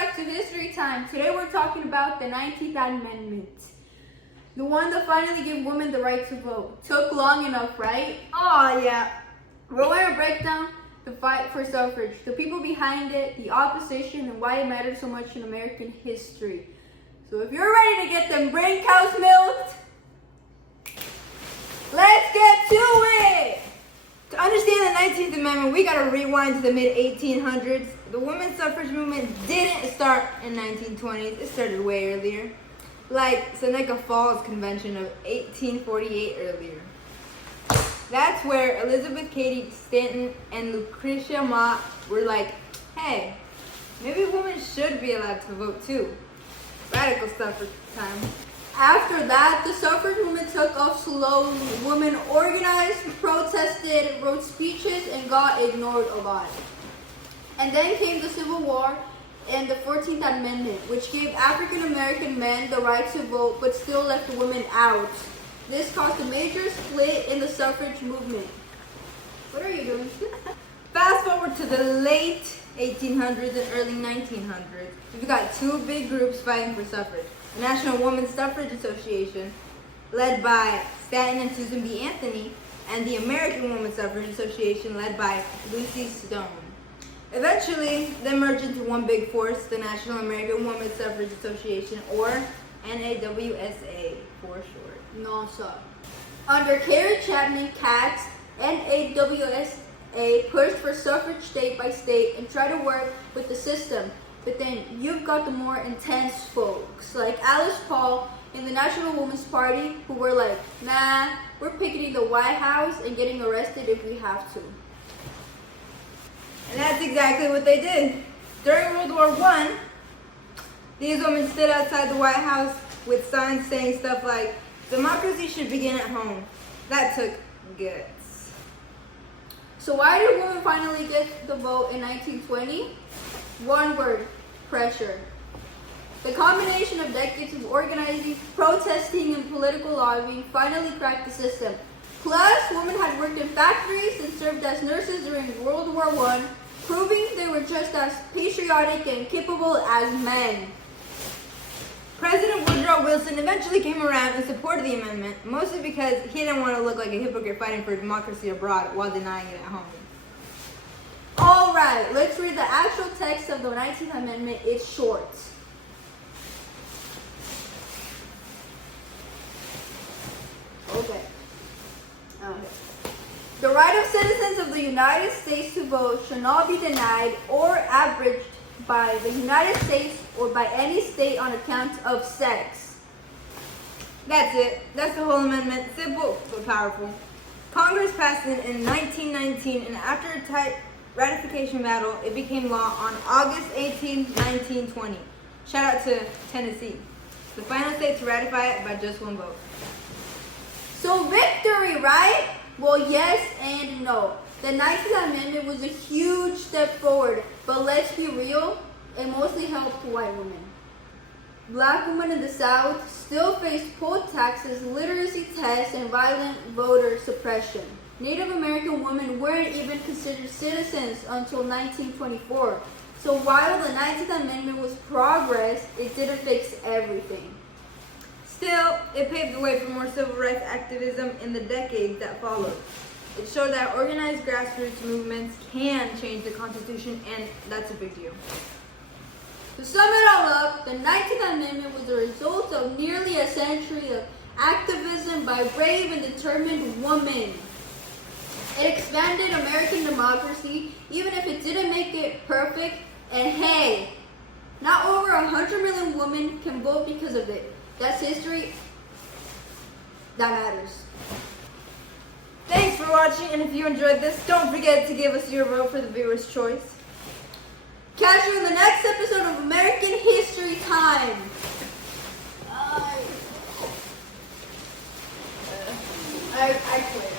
back to History Time. Today we're talking about the 19th Amendment. The one that finally gave women the right to vote. Took long enough, right? Oh, yeah. We're going to break down the fight for suffrage, the people behind it, the opposition, and why it matters so much in American history. So if you're ready to get them brain cows milked, let's get to it! To understand the 19th Amendment, we gotta rewind to the mid-1800s. The women's suffrage movement didn't start in 1920s. It started way earlier. Like Seneca Falls Convention of 1848 earlier. That's where Elizabeth Cady Stanton and Lucretia Mott were like, hey, maybe women should be allowed to vote too. Radical suffrage time. After that, the suffrage movement took off slowly. Women organized, protested, wrote speeches, and got ignored a lot. And then came the Civil War and the 14th Amendment, which gave African American men the right to vote but still left women out. This caused a major split in the suffrage movement. What are you doing? Fast forward to the late 1800s and early 1900s. We've got two big groups fighting for suffrage. The National Women's Suffrage Association, led by Stanton and Susan B. Anthony, and the American Women's Suffrage Association, led by Lucy Stone. Eventually, they merged into one big force, the National American Women's Suffrage Association, or NAWSA for short. NASA. Under Carrie Chapman Catt's NAWSA pushed for suffrage state by state and tried to work with the system. But then you've got the more intense folks like Alice Paul in the National Women's Party who were like, nah, we're picketing the White House and getting arrested if we have to. And that's exactly what they did. During World War I, these women stood outside the White House with signs saying stuff like, democracy should begin at home. That took guts. So why did women finally get the vote in 1920? One word, pressure. The combination of decades of organizing, protesting, and political lobbying finally cracked the system. Plus, women had worked in factories and served as nurses during World War I, proving they were just as patriotic and capable as men. President Woodrow Wilson eventually came around and supported the amendment, mostly because he didn't want to look like a hypocrite fighting for democracy abroad while denying it at home. Alright, let's read the actual text of the 19th Amendment. It's short. Okay. The right of citizens of the United States to vote shall not be denied or abridged by the United States or by any state on account of sex. That's it. That's the whole amendment. Simple but powerful. Congress passed it in 1919, and after a tight ratification battle, it became law on August 18, 1920. Shout out to Tennessee, the final state to ratify it by just one vote. So victory, right? Well, yes and no. The 19th Amendment was a huge step forward, but let's be real, it mostly helped white women. Black women in the South still faced poll taxes, literacy tests, and violent voter suppression. Native American women weren't even considered citizens until 1924. So while the 19th Amendment was progress, it didn't fix everything. Still, it paved the way for more civil rights activism in the decades that followed. It showed that organized grassroots movements can change the Constitution, and that's a big deal. To sum it all up, the 19th Amendment was the result of nearly a century of activism by brave and determined women. It expanded American democracy, even if it didn't make it perfect. And hey, not over 100 million women can vote because of it. That's history. That matters. Thanks for watching, and if you enjoyed this, don't forget to give us your vote for the viewer's choice. Catch you in the next episode of American History Time. I quit.